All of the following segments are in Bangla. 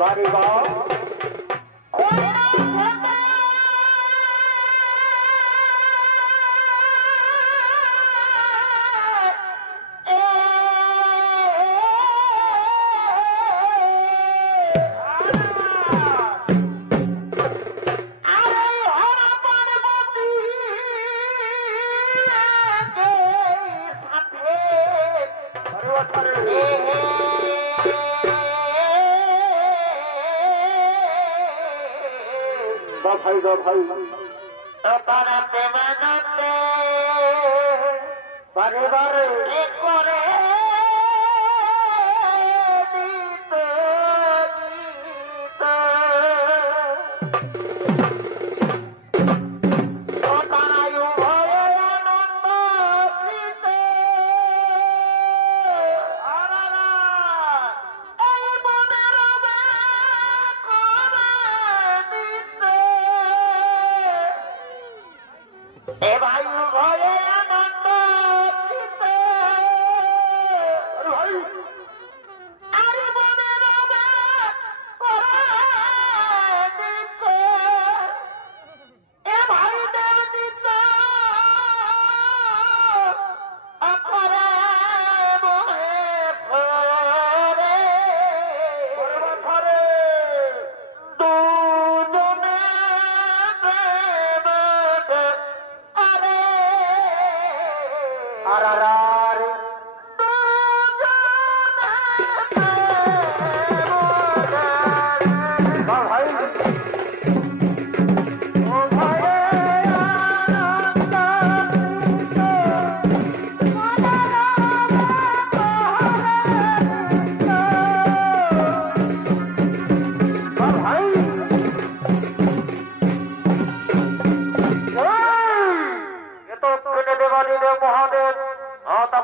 বাড়ি গাও ভাই বানাতে বানাতে বারে বারে করে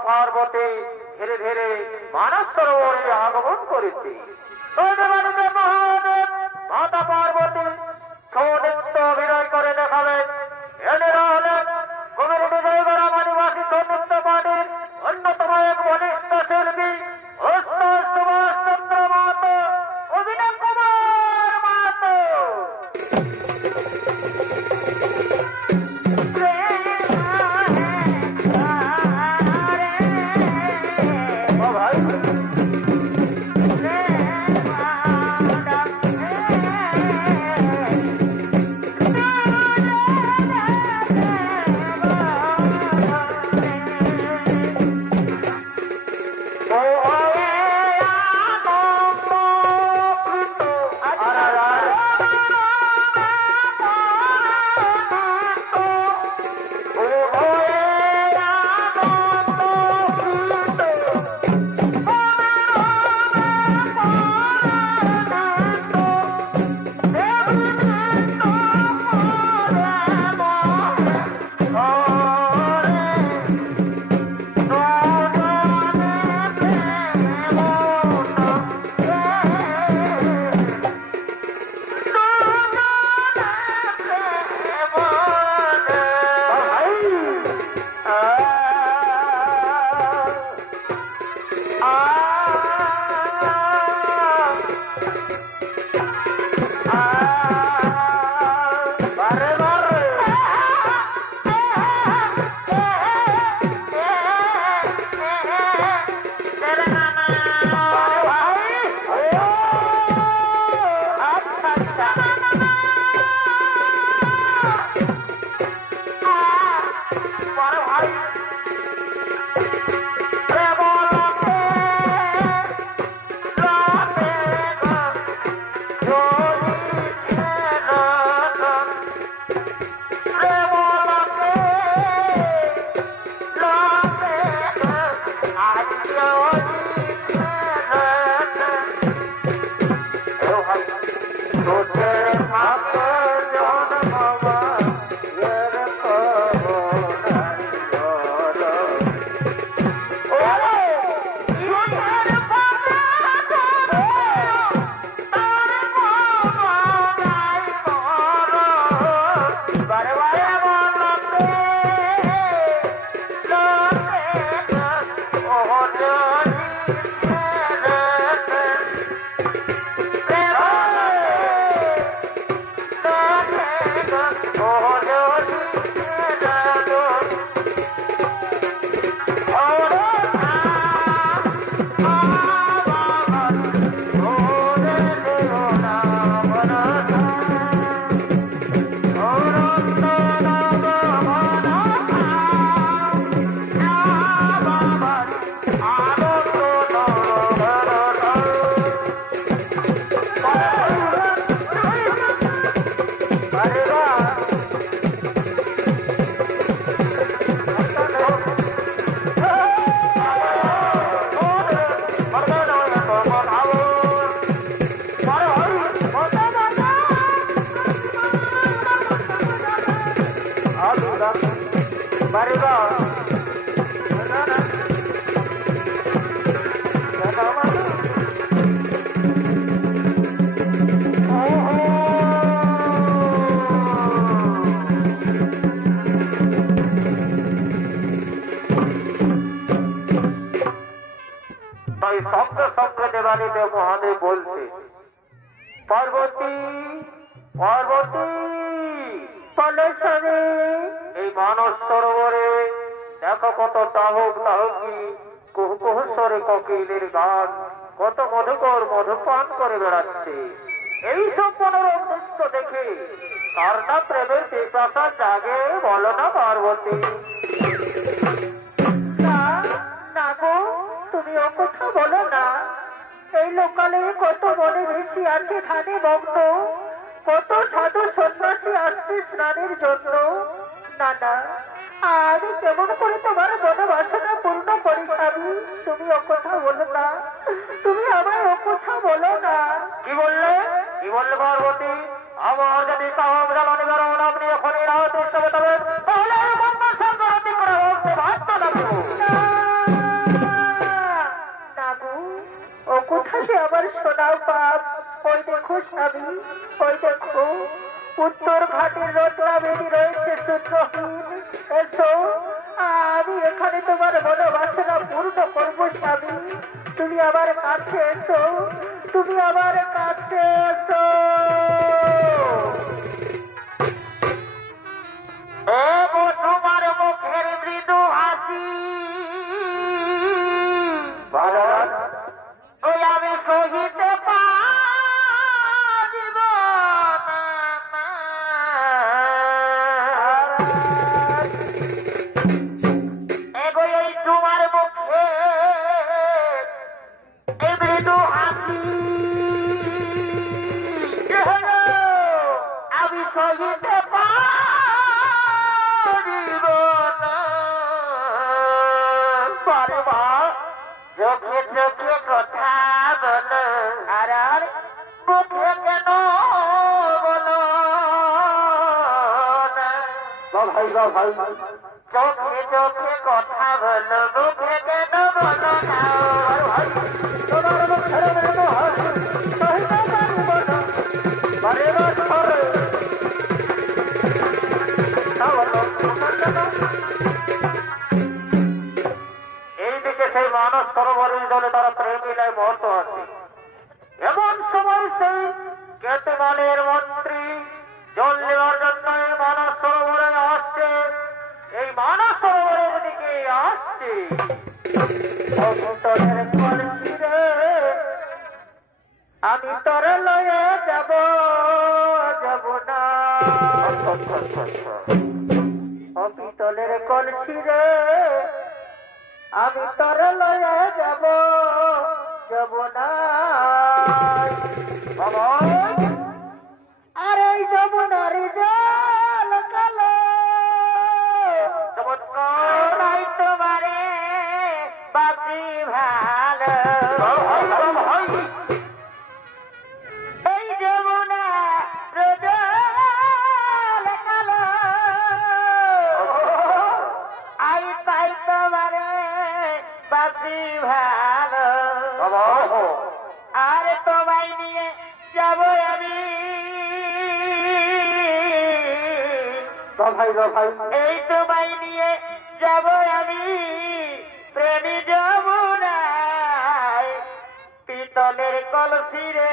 পার্বতী ধীরে ধীরে মানস সরোবরে আগমন করেছে। মহাদেব মাতা পার্বতী সৌনৃত্য অভিনয় করে দেখাবেন। এনারা হলেন কমিউনিটি জয়গড়া আদিবাসী সৌনৃত্য পার্টির অন্যতম এক বলিষ্ঠ শিল্পী ওস্তাদ সুভাষ চন্দ্র মাহাতো, অভিনয় কুমার মাহাতো। Yeah. সঙ্গে সঙ্গে দেবাদিদেব মহাদেব বলছে, পার্বতী পার্বতী বলো স্বামী। এই মানস সরোবরে দেখো কত দাহক দাহকি কুহুকুহুস্বরে কোকিলের গান, কত মধুকর মধুপান করে বেড়াচ্ছে। এইসব মনোরম দৃশ্য দেখে কার না প্রেমের পিপাসা জাগে বলো না পার্বতী? না না গো, তুমি ও কথা বলো না। এই লোকালে কত মনে বেশি আছে ধানে মগ্ন, কত সাধু সন্ন্যাসী আসছে স্নানের জন্য। না না, আমি কেমন করে তোমার মনোবাসনা পূর্ণ করি স্বামী? তুমি ও কথা বলো না, তুমি আমায় ও কথা বলো না। কি বললে কি বললে পার্বতী? আমার যদি কাম জ্বালানি বেরোন আপনি এখনই রাত চেষ্টা করবেন, তাহলে আমি বন্ধুর সঙ্গে রাতি করে বলতে বাধ্য থাকবো। না গো, ও কোথা যে আমার শোনাও পাপ। ওই দেখো স্বামী, ওই দেখো উত্তর ঘাটের রত্না বেদি রয়েছে সূত্রহীন। এসো, আমি এখানে তোমার মনোবাসনা পূর্ণ করবো স্বামী। তুমি আমার কাছে এসো, তুমি আমার কাছে এসো। তোমার মুখের মৃদু হাসি ওই আমি সহিতে পারিব না। এগোই এই তোমার মুখে এই মৃদু হাসি আমি সহিতে পারিব না। বারবা চোখে চোখে কথা বলো, আর আর মুখে কেন বলো না? ভাই ভাই চোখে চোখে কথা বলো, মুখে কেন বলো না? ভাই তোমার মুখের মৃদু হাসি সহিতে পারিব না। পারিব ধরে এইদিকে সেই মানস সরোবরের জলে তারা প্রেম মিলায় মুহূর্ত আছে। এমন সময় সেই কেতমালের মন্ত্রী জল নেওয়ার জন্য এই মানস সরোবরে আসছে। এই মানস সরোবরের দিকে আসছে। অন্তরের কলসি রে, আমি তোর লয়ে যাব যাব না। অপিতলের কলসি রে, আমি তোর লয়ে যাব যাব না। আর এই যমুনার জল কালো, চমৎকার তোমারে বাসি ভালো। এই যমুনা রোজল কালো, আই পাই তোমারে বাসি ভালো। আর তোমায় নিয়ে যাব আমি ভাই ভাই, এই তোমায় নিয়ে যাব আমি প্রেমী যমুনায় পিতলের কলসি রে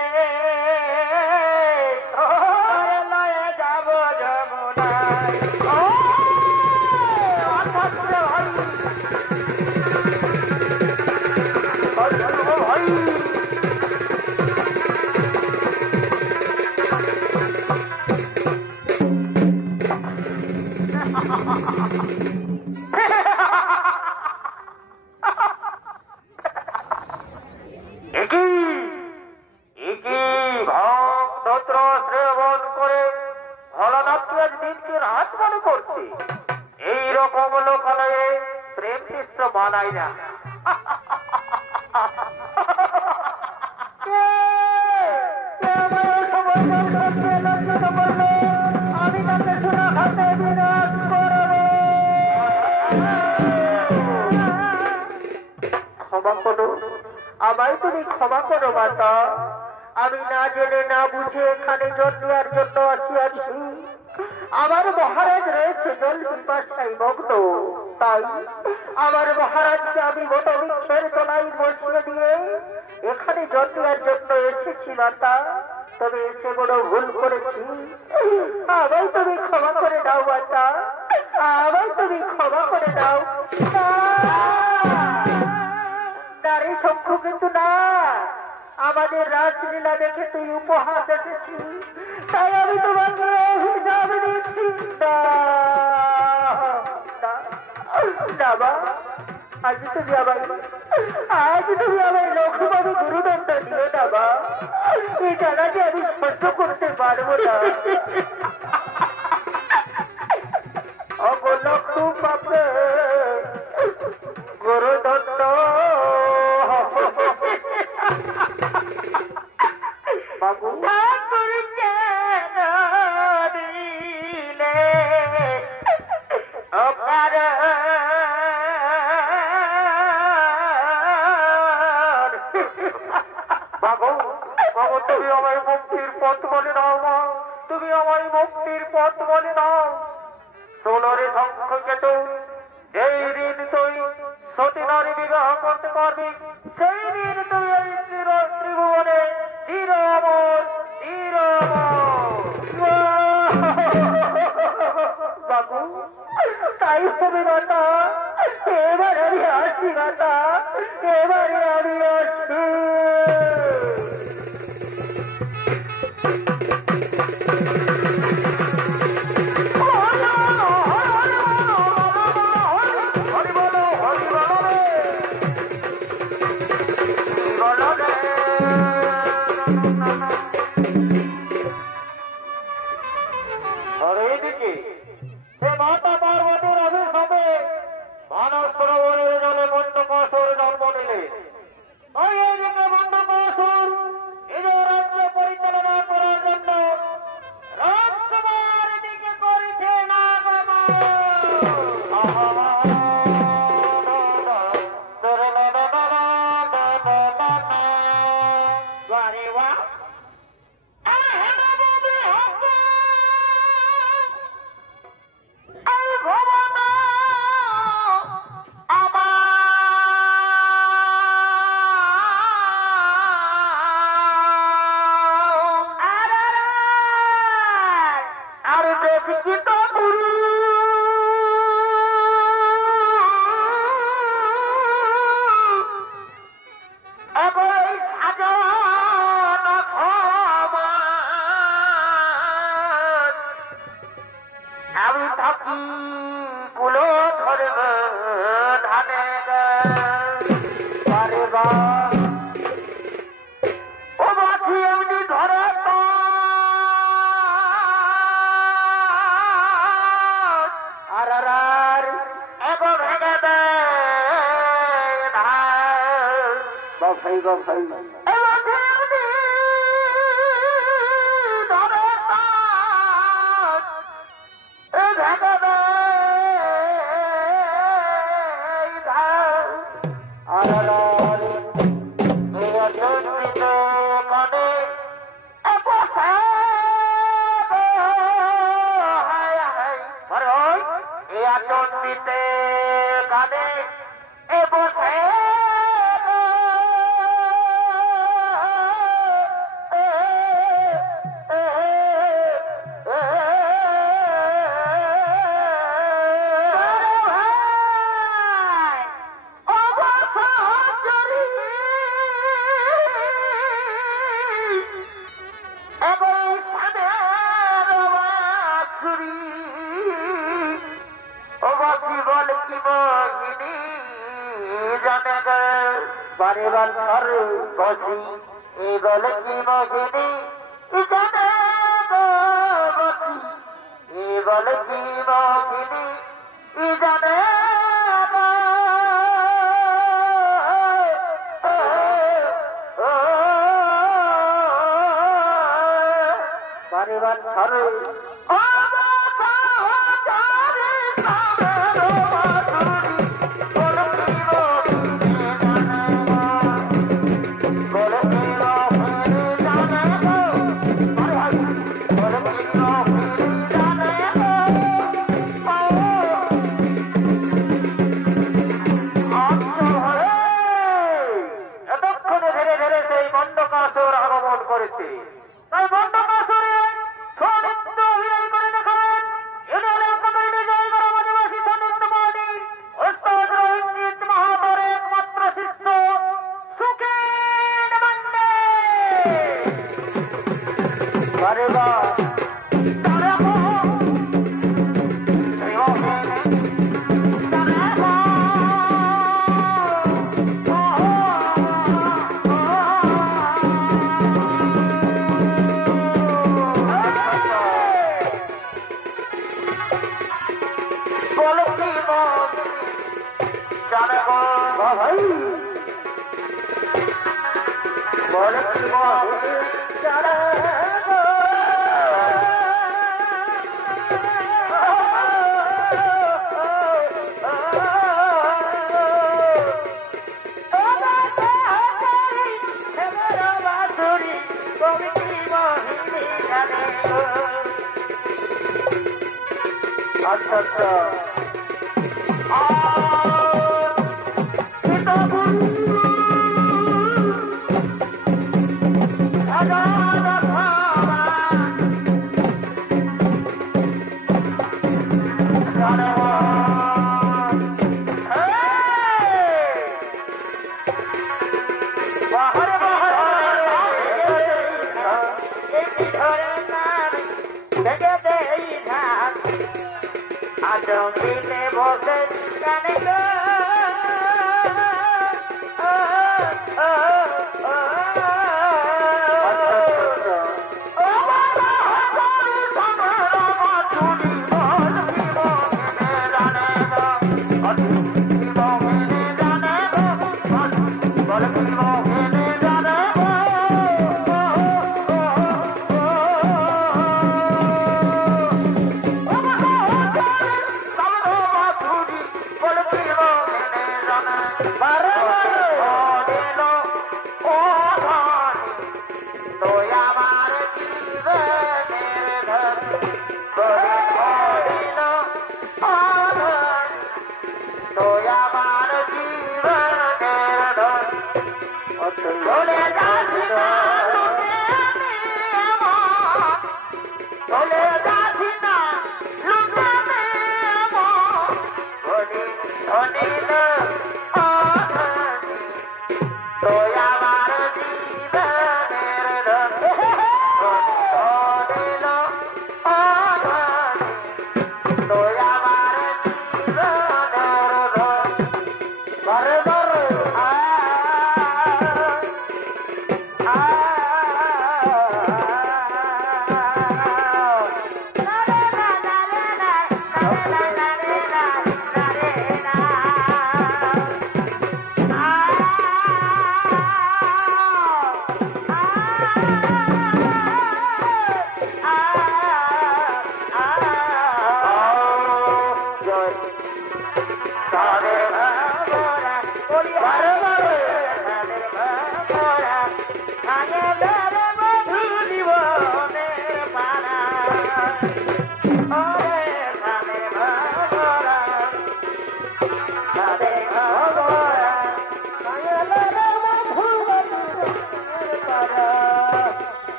লয়ে যাব যমুনায়। ভাই এইরকম লোকালয়ে প্রেম শিষ্য মানায় না। আমি তাকে সোনা হাতে বিরাজ করব। ক্ষমা করো, আমায় তুমি ক্ষমা করো মাতা। আমি না জেনে না বুঝে এখানে জল নেওয়ার জন্য আসিয়াছি। আমার মহারাজ রয়েছে জল পিপাসায় মগ্ন, তাই আমার মহারাজকে আমি বটবৃক্ষের তলায় বসিয়ে দিয়ে এখানে জল দেওয়ার জন্য এসেছি মাতা। তবে এসে বড় ভুল করেছি, আমায় তুমি ক্ষমা করে দাও মাতা, আমায় তুমি ক্ষমা করে দাও। নারী শঙ্কু কিন্তু না, আমাদের রাজলীলা দেখে তুই উপহাস এসেছি, তাই আমি তোমাকে অভিশাপ দিচ্ছি। আজ তুমি আমার লক্ষ্মীভাবে গুরুদণ্ড দিও না বা, এই জানাতে আমি সহ্য করতে পারবো না। অবলক্ষ্য পাবে গুরুদণ্ড। বাবু তুমি আমায় মুক্তির পথ বলে দাও মা, তুমি আমায় মুক্তির পথ বলে দাও। ষোলরে সংখ্যকেতু, যেই দিন তুই সতী নারী বিবাহ করতে পারবি, সেই দিন তুই এই ত্রিভুবনে চির অমর, চির বাবু। তাই হবে মাতা, এবার আমি আসি মাতা, এবারে আমি আসি। মাতা পার্বতীর অভিশাপে মানব সরোবরের জলে মণ্ডকাসুর জন্ম নিলে, এইদিকে মণ্ডকাসুর নিজ রাজ্য পরিচালনা করার জন্য রাজকুমার দিকে করেছে আমি থাকি কুলো ধরবে ধানে পারে বা ও বাকি এমনি ধরে তো আর এগো ভেঙে দে বাফাই বাফাই বারে বার ঘর বসি এ বলে কি মহিনী জানে বসি এ বলে কি মহিনী জানে বারে বার ঘর জানে আরে বা আচ্ছা আচ্ছা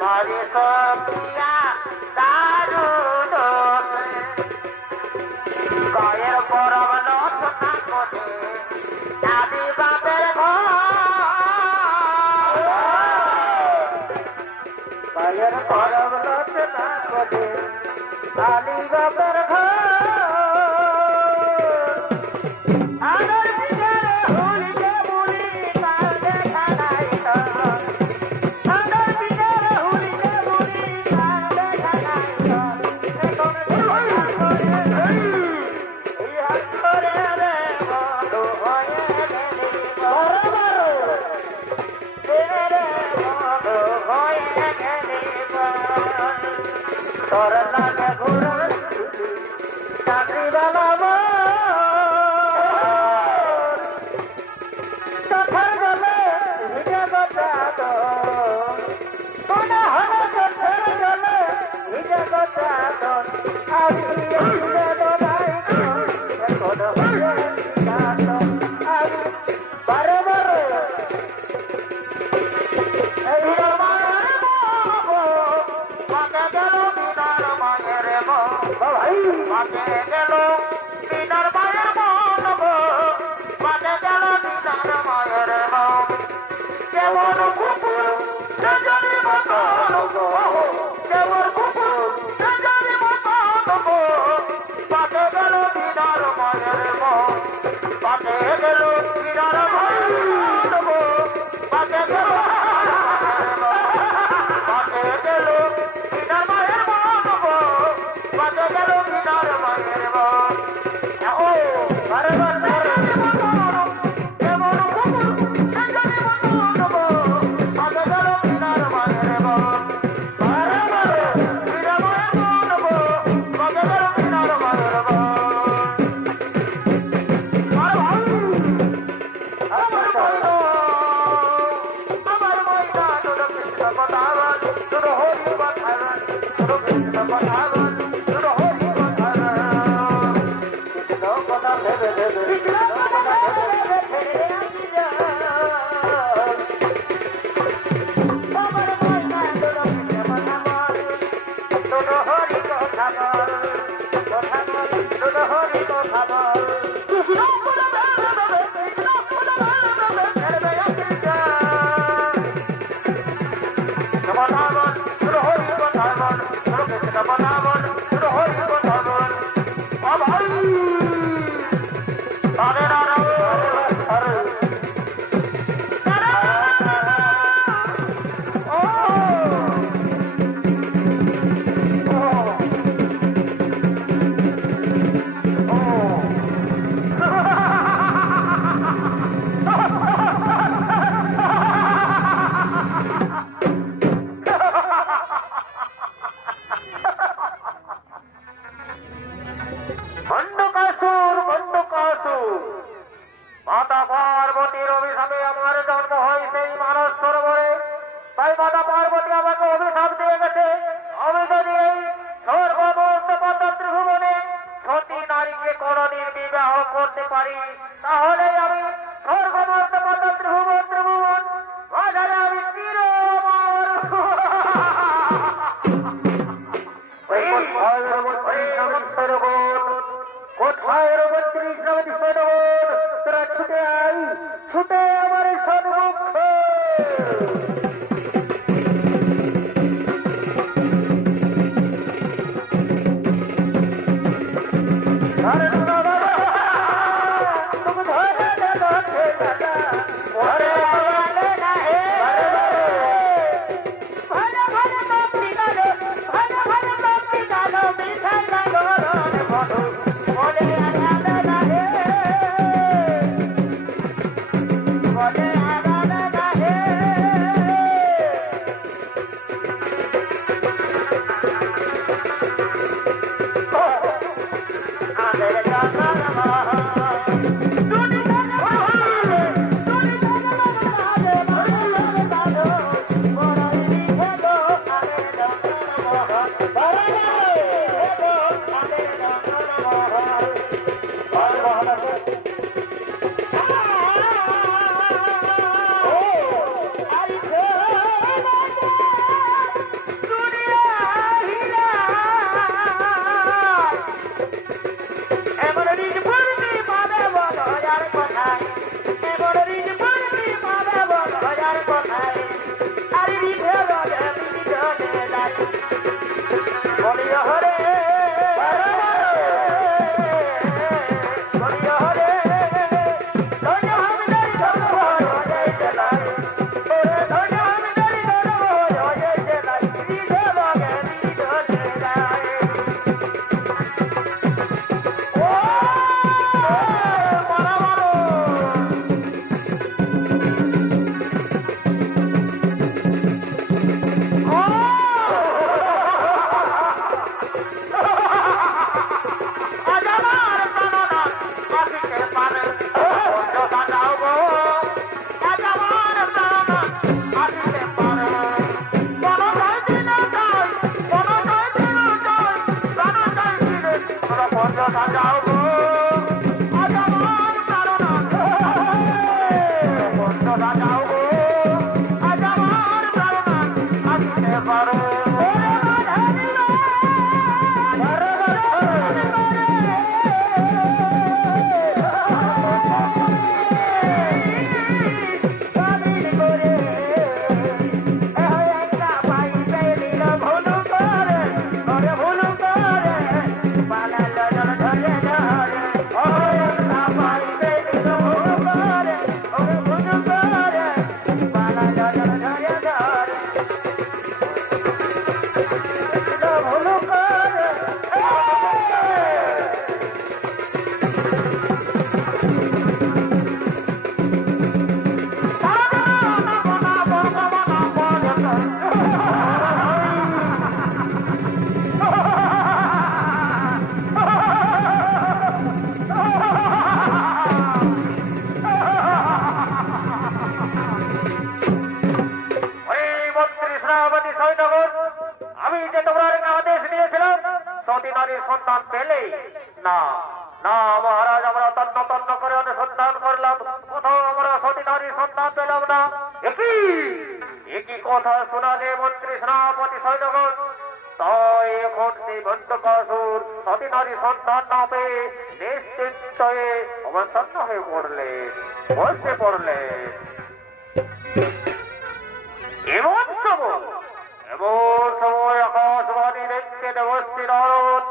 মারি সপিয়া দারু দোষে গায়ের গরম নথ না করে দাদি বাপের ঘর গায়ের গরম নথ না করে দাদি বাপের ঘর পারে আমি যে তোমার আদেশ দিয়েছিলাম সতী নারীর সন্তান পেলে না না মহারাজ আমরা তন্ন তন্ন করে অনুসন্ধান করলাম কোথাও আমরা সতী নারীর সন্তান পেলাম না একই কথা শোনালে মন্ত্রী সেনাপতি সৈন্যগণ তাই এখন সেই ভণ্ডকাসুর সতী নারীর সন্তান না পেয়ে নিশ্চিন্ত হয়ে অবসন্ন হয়ে পড়লে বসে পড়লে এমন সময় আকাশবাণী দেখতে দেবশ্রী নারদ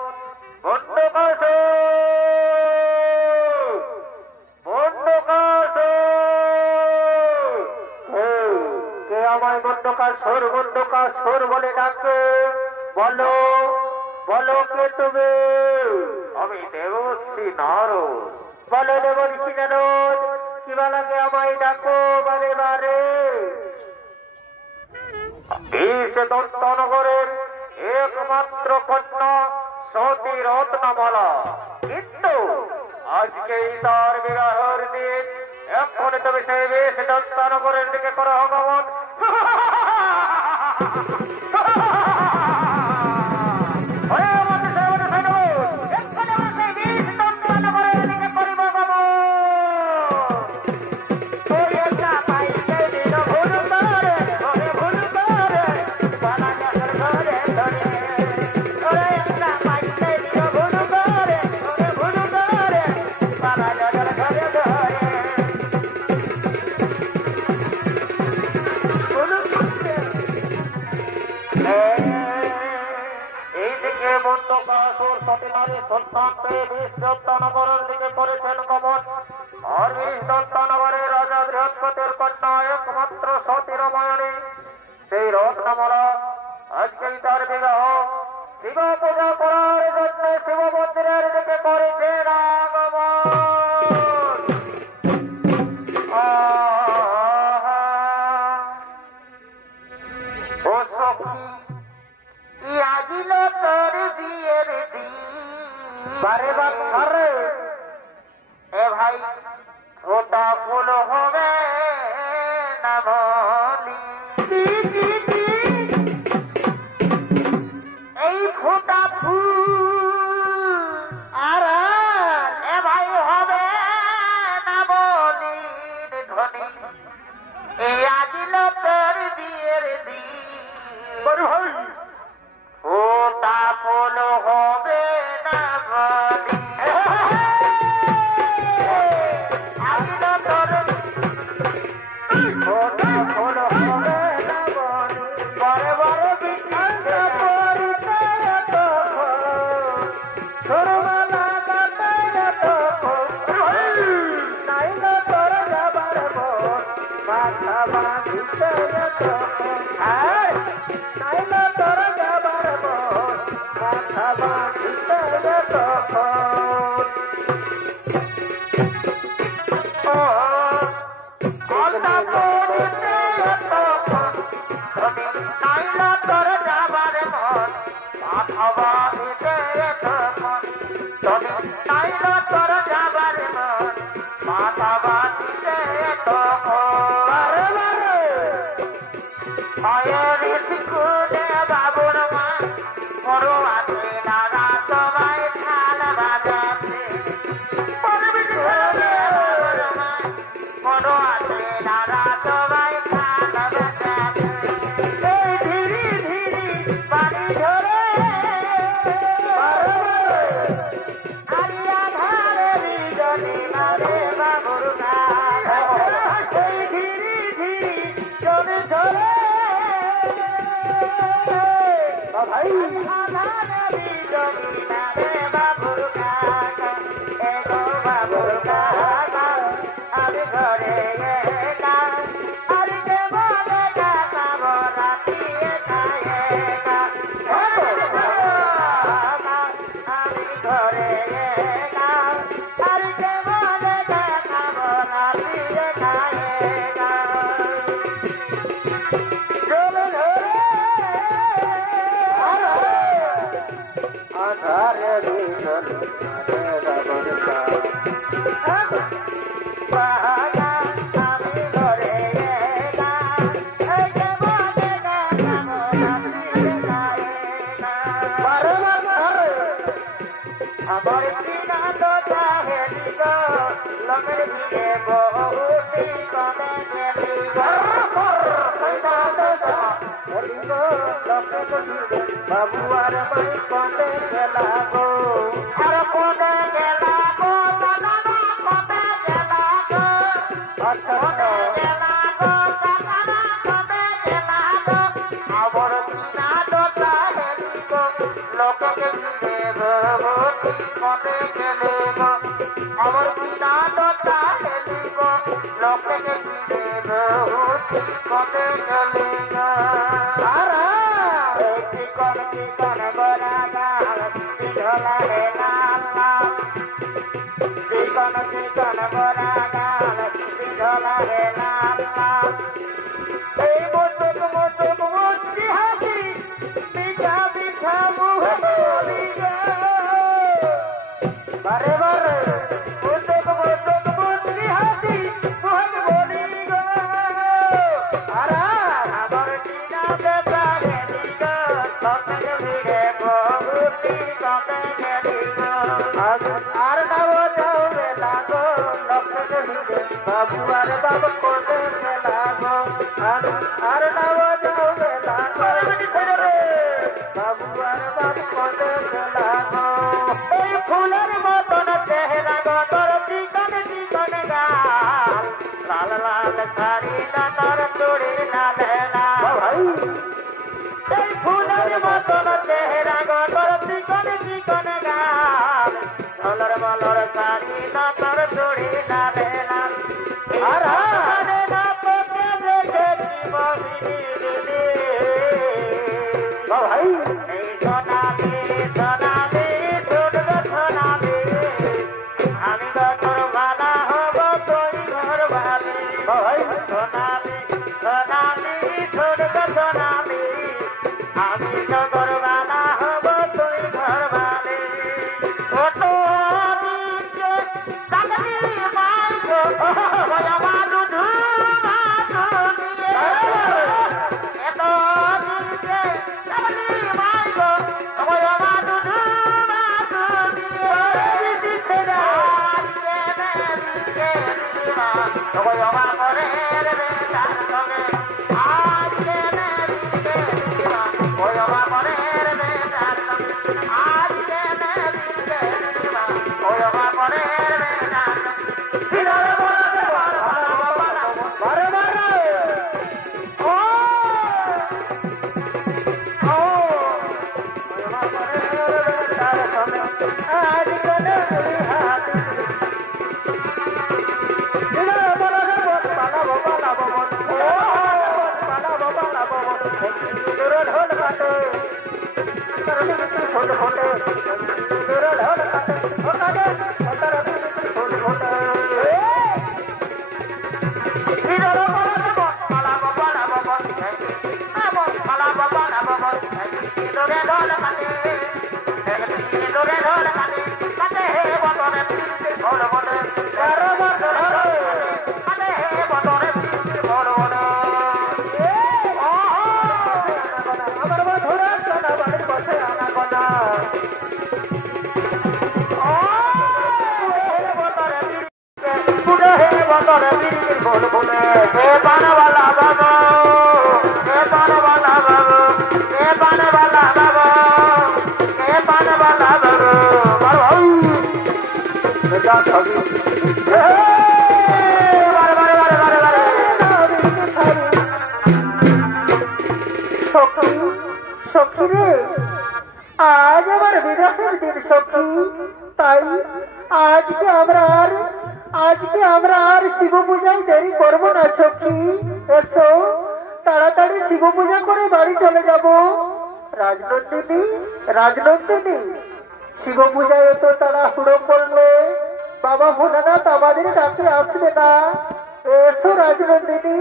কে আমায় গন্ডকাসুর বলে ডাকে বলো বলো কে তুমি আমি দেবশ্রী নারদ বলো দেবশ্রী নারদ কি বলাকে আমায় ডাকো বারে বারে দন্তনগরের একমাত্র কন্যা সতী রত্নমালা কিন্তু আজকে তার বিবাহের দিন এখন তবে সেই বেশ দন্তনগরের দিকে করা ভগবান সন্তান পেয়ে বিশ দত্তনগরের দিকে করেছেন গমন আর বিশ দত্তনগরে রাজা বৃহস্পতির কন্যা একমাত্র সতী রামায়ণী সেই রত্নমালা আজকেই তার বিবাহ শিব পূজা করার জন্য শিব মন্দিরের দিকে করেছেন আগমন ও সখী আজিল তোর বিয়ের দিন বারে বারে এ ভাই ওটা ফুল হবে না বলি এই ফোটা ফুল আর এ ভাই হবে না বলি ধনী এই আজিল তোর বিয়ের দিন ভাই ওটা ফুল হবে না বলি I ভাই আমি ঘরে আমার বিনা তো চাহে দিগ লমের ভিড়ে বহুতি কমে গেলি বাবু আর মাই কমে গেলা গো আর কমে গেলা গো কমে গেলা গো কমে গেলা গো কমে গেলা গো আমার বিনা তো চাহে দিগ লোককে বহুতি কমে গেলে গো আমার বিনা তো চাহে দিগ লোককে বহুতি কমে গেলে গো চিকন চিকন গোরা গাল ঢোলা হে লাল লাল চিকন চিকন গোরা গাল ঢোলা হে লাল লাল এই মুসুক মুসুক মুচকি হাসি মিঠা মিঠা মুখ বলি গো বারে বারে মুসুক মুসুক মুচকি হাসি মুখ বলি গো আর আমার বিনা বেটা গেলি গো কমে ভিড়ে বহুতি কমে গেলি গো আর নাও যাও বেলা গো লক্ষ্মে ভিড়ে বাবু আর বাবু কোটে গেলা গো আর নাও যাও বেলা গো বাবু আর বাবু কোটে গেলা গো এই ফুলের মতন চেহারা গো তোর চিকন চিকন গাল লাল লাল শাড়ি না তোর চুড়ি লাল লাল এই ফুলের মতন চেহারা গো তোর চিকন চিকন গাল ঝলর মলর শাড়ি না তোর চুড়ি লাল লাল আর না তোকে দেখেছি মহিনী দিদি ভাই এই সোনালি সোনালি ছোট্ট সোনালি আমি গো তোর ভালা হব তুই ঘর ভালি ভাই সোনালি সোনালি ছোট্ট সোনালি আমি তো ঘর ভালা হব তুই ঘর ভালি ছোট দিকে চাকরি মাই গো ভয়া দুধু এত দিকে চাকরি মাই গো ভয়া দুধু আমার সখী রে, আজ আমার বিবাহের দিন সখী, তাই আজকে আমরা আর শিব পূজায় দেরি করবো না সখী। এসো তাড়াতাড়ি শিব পূজা করে বাড়ি চলে যাব। রাজনন্দিনী, রাজনন্দিনী, শিব পূজায় এত তাড়াহুড়ো করলে বাবা ভোলানাথ আমাদের ডাকে আসবে না। এসো রাজনন্দিনী,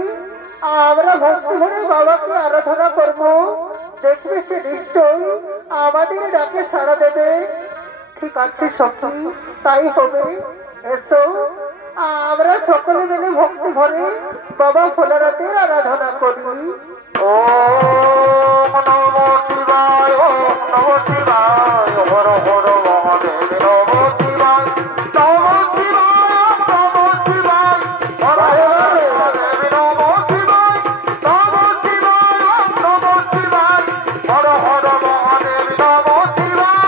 আমরা ভক্তি ভরে বাবাকে আরাধনা করব, দেখবে সে নিশ্চয়ই আমাদের ডাকে সাড়া দেবে। ঠিক আছে সখী, তাই হবে। এসো আমরা সকলে মিলে ভক্তি ভরে বাবা ভোলানাথের আরাধনা করি। ওম নমঃ শিবায়, ওম নমঃ শিবায়, হর হর মহাদেব নমঃ শিবায়, নমঃ শিবায়, নমঃ শিবায়, হর হর মহাদেব নমঃ শিবায়, নমঃ শিবায়, নমঃ শিবায়, হর হর মহাদেব নমঃ শিবায়।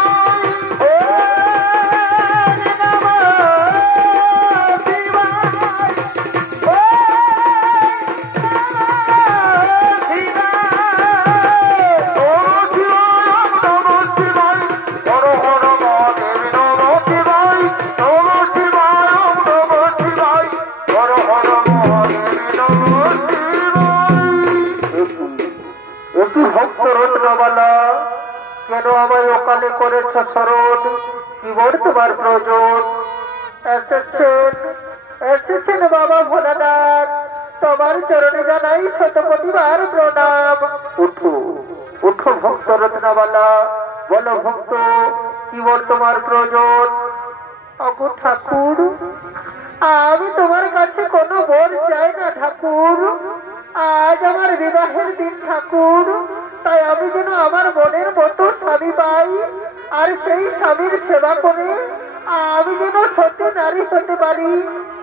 ভক্ত রত্নবালা, কেন আমায় ওকালে করেছ শরণ? শিবর তোমার প্রয়োজন। এসেছেন বাবা ভোলানাথ, তোমার চরণে জানাই শতকোটিবার প্রণাম। উঠো উঠো ভক্ত রত্নবালা, বলো ভক্ত, শিবর তোমার প্রয়োজন। অগো ঠাকুর, আমি তোমার কাছে কোনো বর চাই না ঠাকুর। আজ আমার বিবাহের দিন ঠাকুর, তাই আমি যেন আমার মনের মতো স্বামী পাই, আর সেই স্বামীর সেবা করে আমি যেন সত্যি নারী হতে পারি।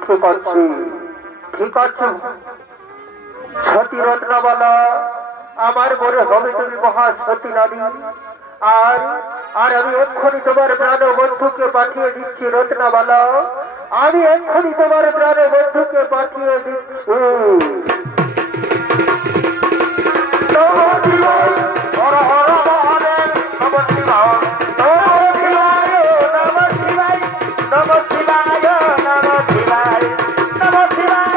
ঠিক আছে, ঠিক আছে সতী রত্নবালা, আমার মনে হবে তুমি মহা সতী নারী। আর আর আমি এক্ষুনি তোমার প্রাণ বন্ধুকে পাঠিয়ে দিচ্ছি রত্নবালা, আমি এক্ষুনি তোমার প্রাণ বন্ধুকে পাঠিয়ে দিচ্ছি। নমঃ শিবায়, হর হর মহাদেব নমঃ শিবায়, নমঃ শিবায়, নমঃ শিবায়, নমঃ শিবায়, নমঃ শিবায়, নমঃ শিবায়,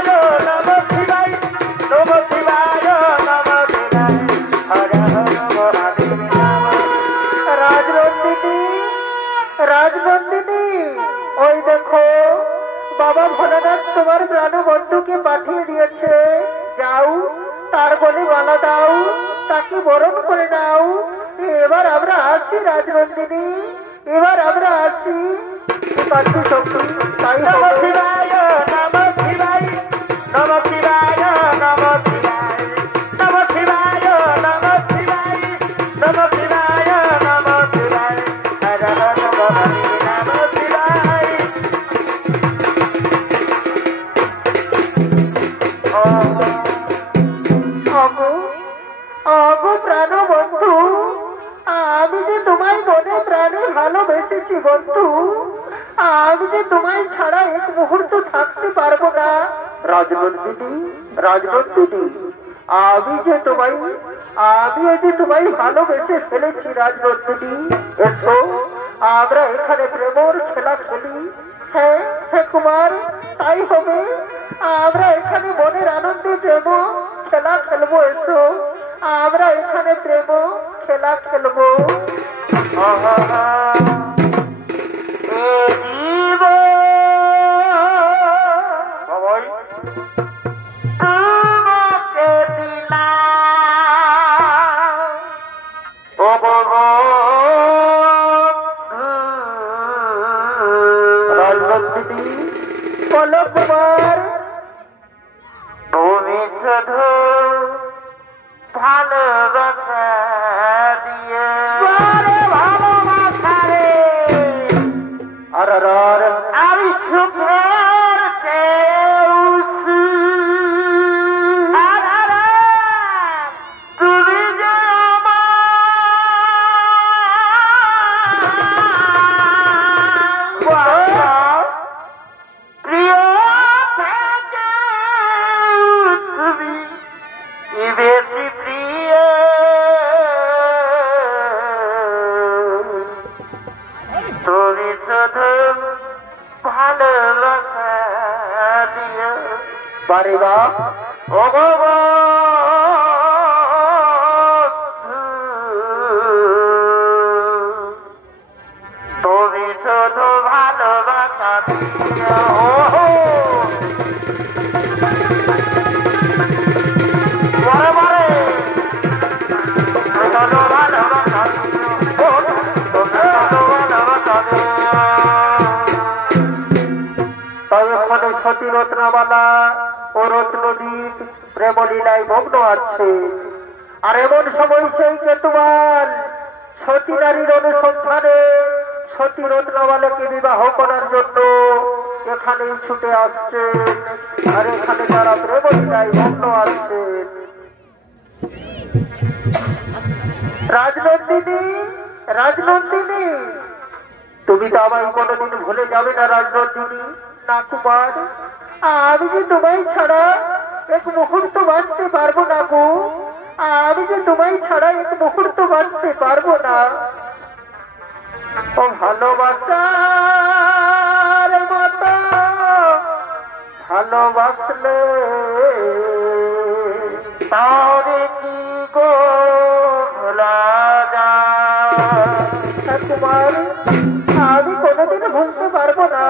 নমঃ শিবায়, নমঃ শিবায়, নমঃ শিবায়, হর হর মহাদেব নমঃ। রাজনন্দিনী, রাজনন্দিনী, ওই দেখো বাবা ভোলানাথ তোমার প্রাণ বন্ধুকে পাঠিয়ে দিয়েছে। যাও, তার বলে মালা দাও, তাকে বরণ করে নাও। এবার আমরা আসছি রাজনন্দিনী, এবার আমরা আসছি। পাচ্ছি শক্তি, তাই নমঃ শিবায়, নমঃ শিবায়, নমঃ শিবায়, নমঃ শিবায়, নমঃ শিবায়, নমঃ শিবায়, নমঃ শিবায়, নমঃ শিবায়, হর হর মহাদেব নমঃ শিবায়। অগো, অগো প্রাণ বন্ধু, আমি যে তোমায় মনে প্রাণে ভালোবেসেছি বন্ধু, আমি যে তোমায় ছাড়া এক মুহূর্ত থাকতে পারবো না। রাজনন্দিনী, রাজনন্দিনী, আমি যে তোমায় ভালোবেসে ফেলেছি রাজনন্দিনী। এসো আমরা এখানে প্রেমর খেলা খেলি। হ্যাঁ হ্যাঁ কুমার, তাই হবে। আমরা এখানে মনের আনন্দে প্রেম খেলা খেলবো। এসো আমরা এখানে প্রেম খেলা খেলবো। বলো কুমার, তুমি শুধু ভালোবাসা দিয়ে ভালোবাসা রে, আর আমি সুখের চেয়েছি। তুমি যে আমার প্রিয় থাকে, তুমি বেশি প্রিয় শুধু ভালোবাসা দিও বারে বা তুমি শুধু ভালোবাসা দিও বারে বারে শুধু ভালোবাসা দিও তুমি শুধু ভালোবাসা দিও। তাই ওখানে সতী রত্নবালা ও রত্নদ্বীপ প্রেমলীলায় মগ্ন আছে। আর এমন সময় সেই কেতুয়াল সতী নারীর অনুসন্ধানে সতী রত্নবালাকে বিবাহ করার জন্য এখানে ছুটে আসছে। আর এখানে তারা প্রেমলীলায় মগ্ন আছে। রাজনন্দিনী, রাজনন্দিনী, তুমি তো আমায় কোনোদিন ভুলে যাবে না রাজনন্দিনী? না কুমার, আমি যে তোমায় ছাড়া এক মুহূর্ত বাঁচতে পারবো না গো। আমি যে তোমায় ছাড়া এক মুহূর্ত বাঁচতে পারবো না। ও ভালোবাসার মতো ভালোবাসলে তারে কি গো ভোলা যায়? কুমার, আমি কোনোদিন ভুলতে পারবো না।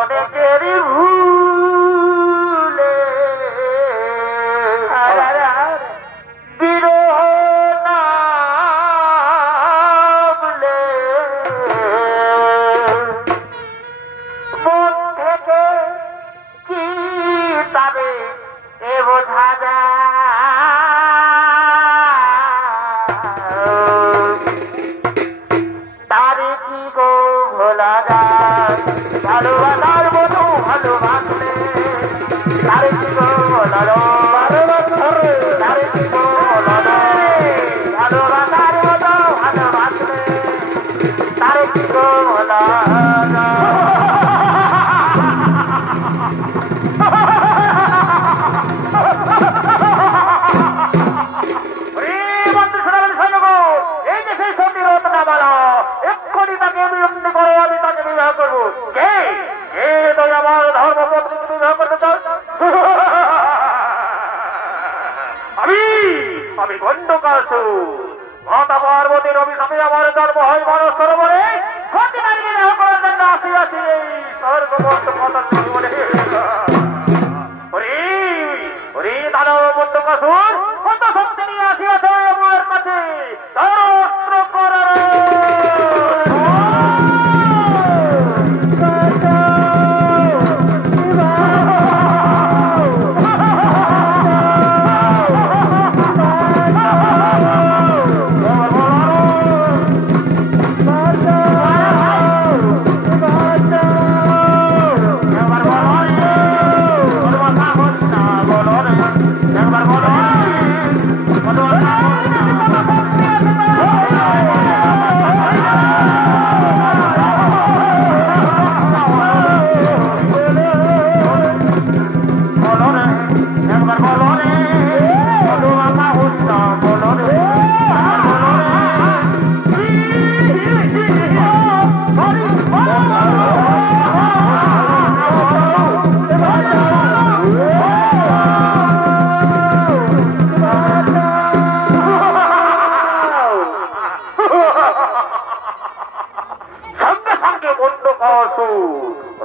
অনেকেরই ভুলে বিরহ নামলে মন থেকে কি তারে এ বোঝা তারে কি গো ভোলা যায়? ভালোবাসার মতো ভালোবাসলে তারে কি গো ভোলালো? তারে কি গো ভোলালো? ভালোবাসার মতো ভালোবাসলে তারে কি গো ভোলালো? এই যে সেই সতী রত্নবালা, এক্ষুনি তাকে বিরক্তি করো, আমি তাকে বিবাহ করবো। কে কে তো আমার ধর্মপত্নী বিবাহ করতে চাও? আমি গণ্ডকাসুর। মাতা পার্বতীর অভিশাপে আমার জন্ম হয় মানস সরোবরে। সতী নারীকে বিবাহ করার জন্য আসিয়াছি এই স্বর্গমস্ত পতন জীবনে। ওরে দানব গণ্ডকাসুর, কত শক্তি নিয়ে আসিয়াছ আমার কাছে? তার অস্ত্র করার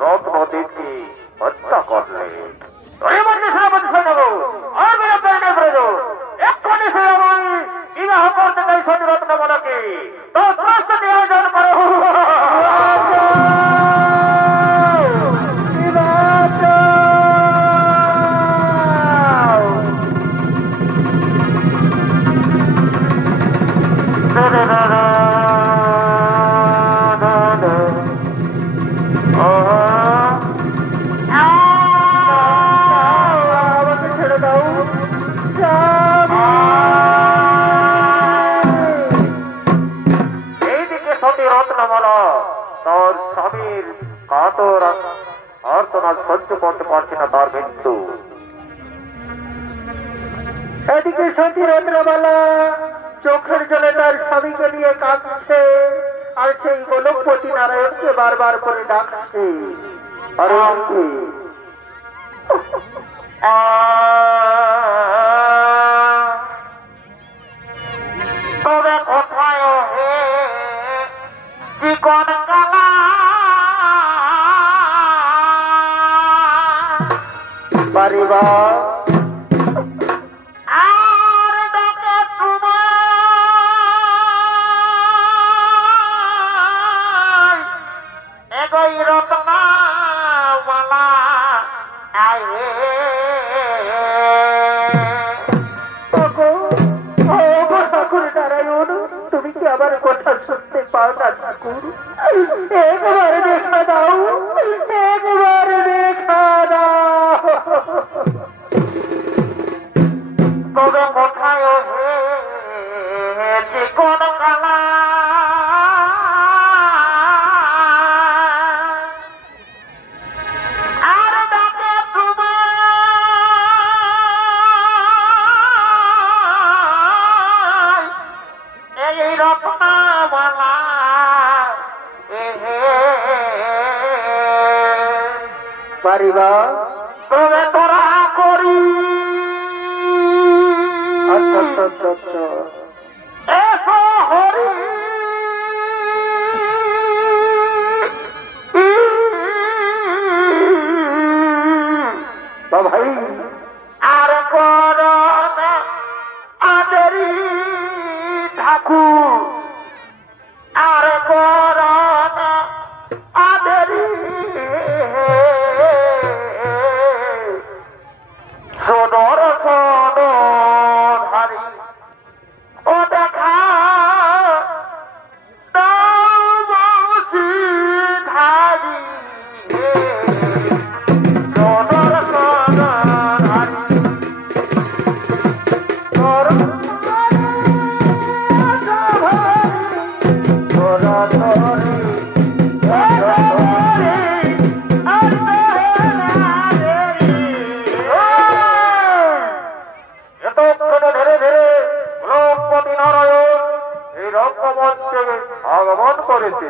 রত্নদ্বীপকে হত্যা করলে এক্ষুনি সে আমি বিবাহ করতে চাই সতী রত্নবালাকে। তো প্রস্তুতি আয়োজন করো। এইদিকে সতী রত্নমালা তার স্বামীর কাতর আর্তনাদ সহ্য করতে পারছে না তার মৃত্যু। এদিকে সতী রত্নমালা চোখের জলে তার স্বামীকে নিয়ে কাঁদছে। আর সেই গোলকপতি নারায়ণকে বারবার করে ডাকছে। আরে তবে কোথায় হে চিকন কালা বাড়িবা আর ডাকে তোমায় এগোই রত্নমালা আয়ে ঠাকুর নারায়ণ, তুমি কি আমার কথা শুনতে পাও না ঠাকুর? একবার দেখা দাও, একবার দেখা দাও। তবে কোথায় হে চিকন কালা আর ডাকে তোমায় এই রত্নমালা বাড়িবা তবে তোরা করি আচ্ছা আচ্ছা আচ্ছা আচ্ছা এসো হরি বা ভাই আর কর আদরি ঠাকুর আর কর আদরি সদর সদর হারি ও দেখা দাউসি ধারি সদর সদর হারি আগমন করেছে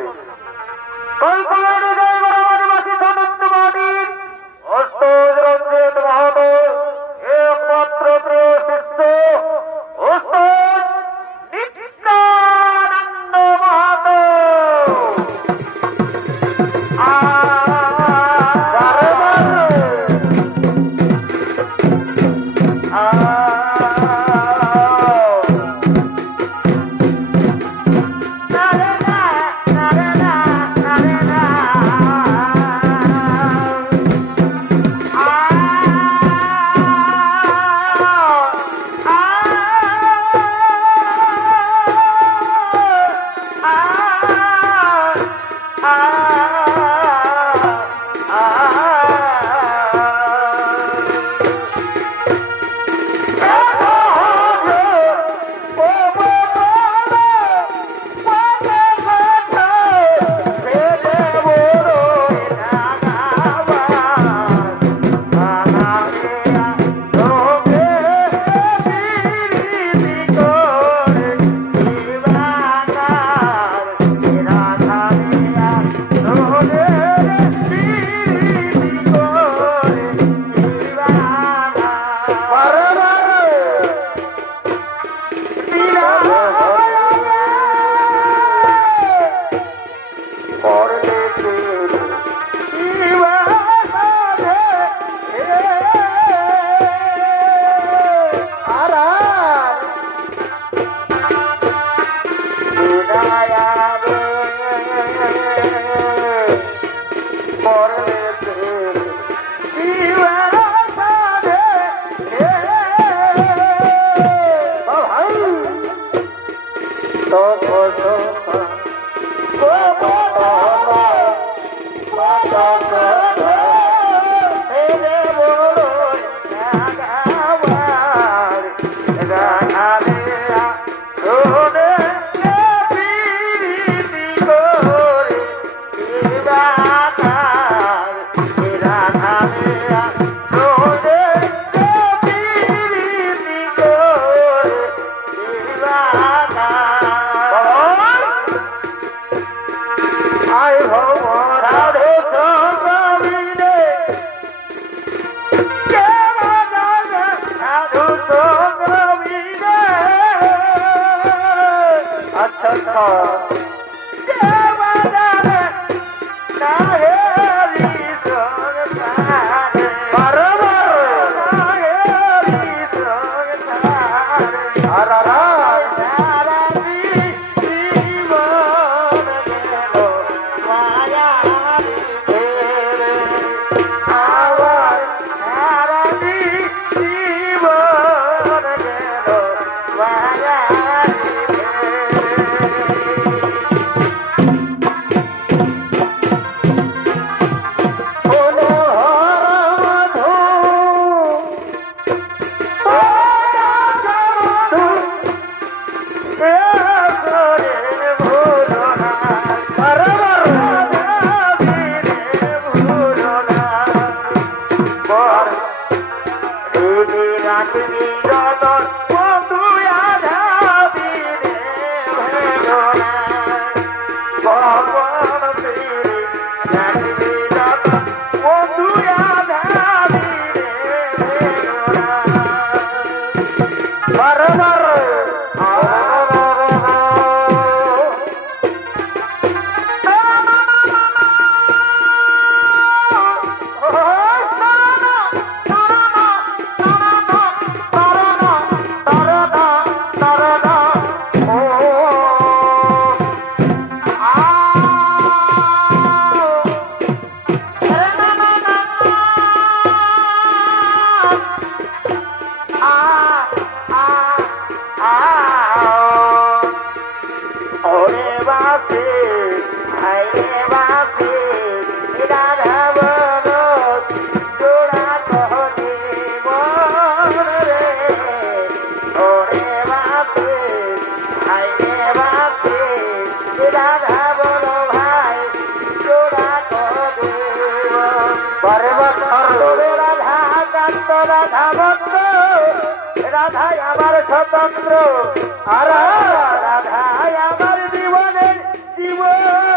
একমাত্র প্রিয় শিষ্য ওস্তাদ নিত্যানন্দ মাহাতো রাধাই আমার স্বতন্ত্র আর রাধাই আমার জীবনের জীবন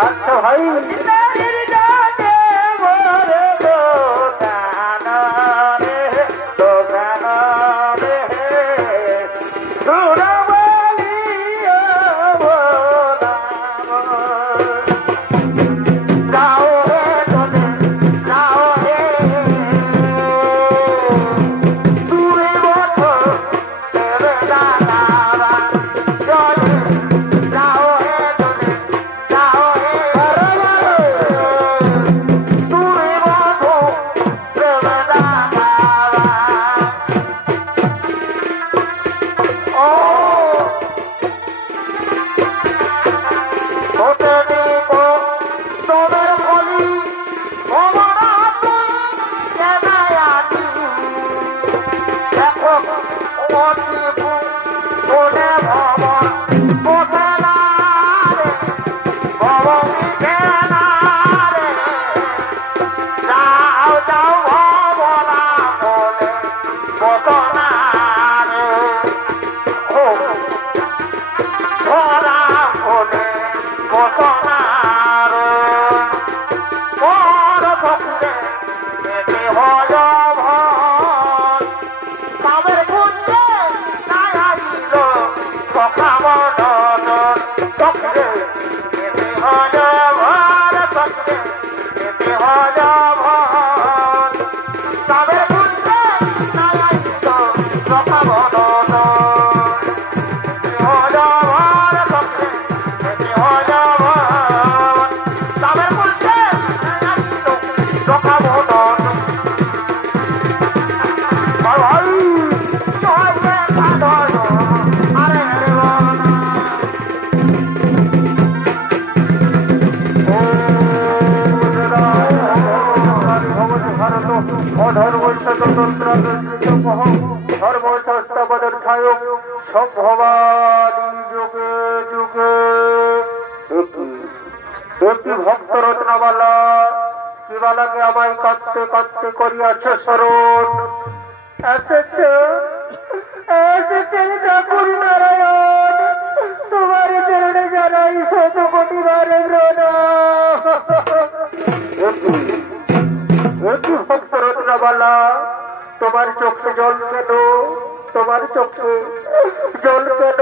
আচ্ছা ভাই পঞ্চাশতপদের ছায়ক সম্ভবানী যুগে যুগে। একটি ভক্ত রত্নবালা কি বালাকে আমায় কাঁদতে কাঁদতে করিয়াছে স্মরণ। এসেছেন ঠাকুর নারায়ণ, তোমার চরণে জানাই শত কোটি বারে প্রণাম। একটি ভক্ত রত্নবালা তোমার চোখে জল কেন, তোমার চোখে জল কেন?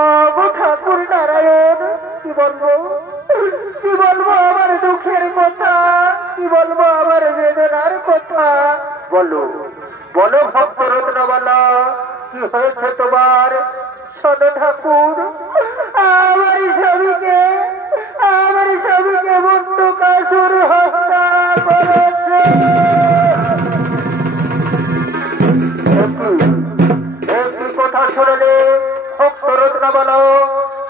আগো ঠাকুর নারায়ণ, কি বলবো কি বলবো আমার দুঃখের কথা, কি বলবো আমার বেদনার কথা। বলো বলো ভক্ত রত্নবালা কি হয়েছে তোমার? শোনো ঠাকুর, আমার স্বামীকে বন্দুকাসুর হত্যা করেছে। একই কথা শুনলে ভক্ত রত্নবালা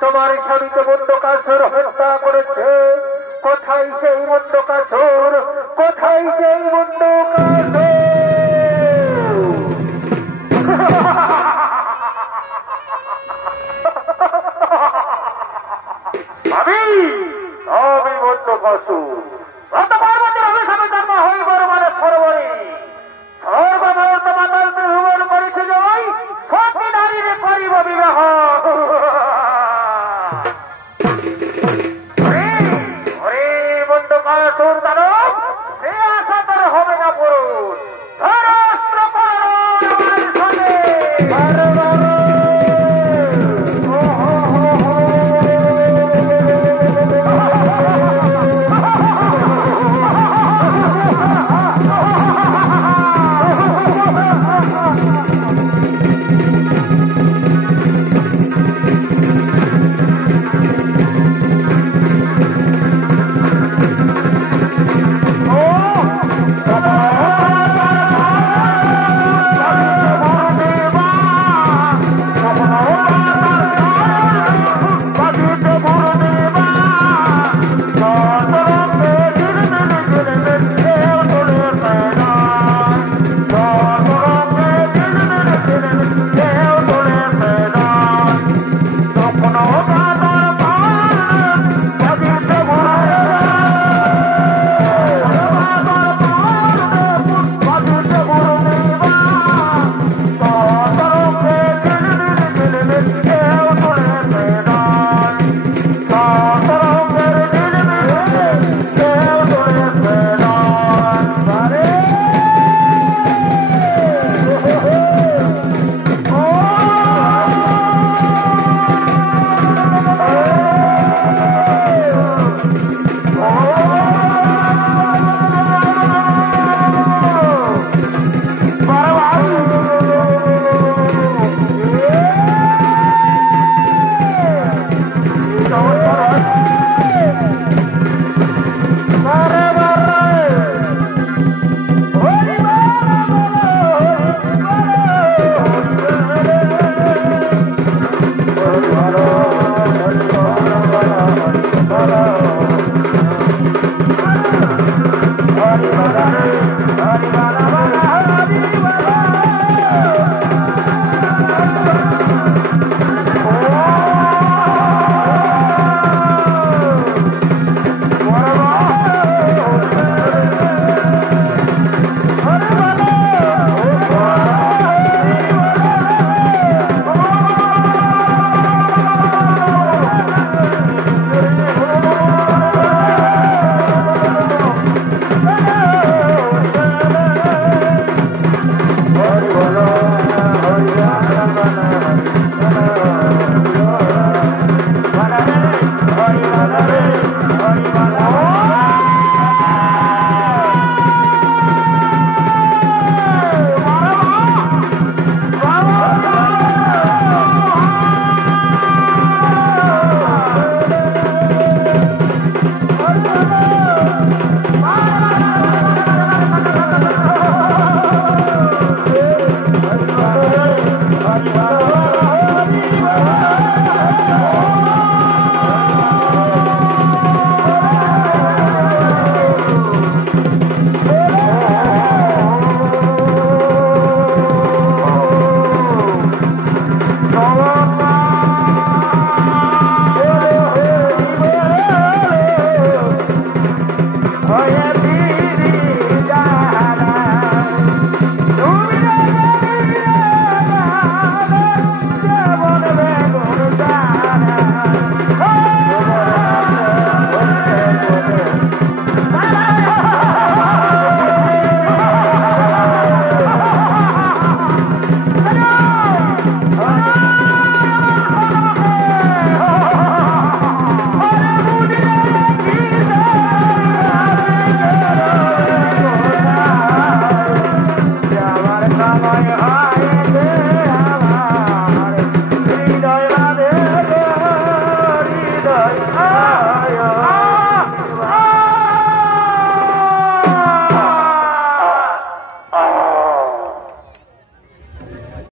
তোমার স্বামীকে বন্দুকাসুর হত্যা করেছে? কোথায় সেই বন্দুকাসুর? কোথায় সেই বন্দুকাসুর? আমি বন্দুকাসুর।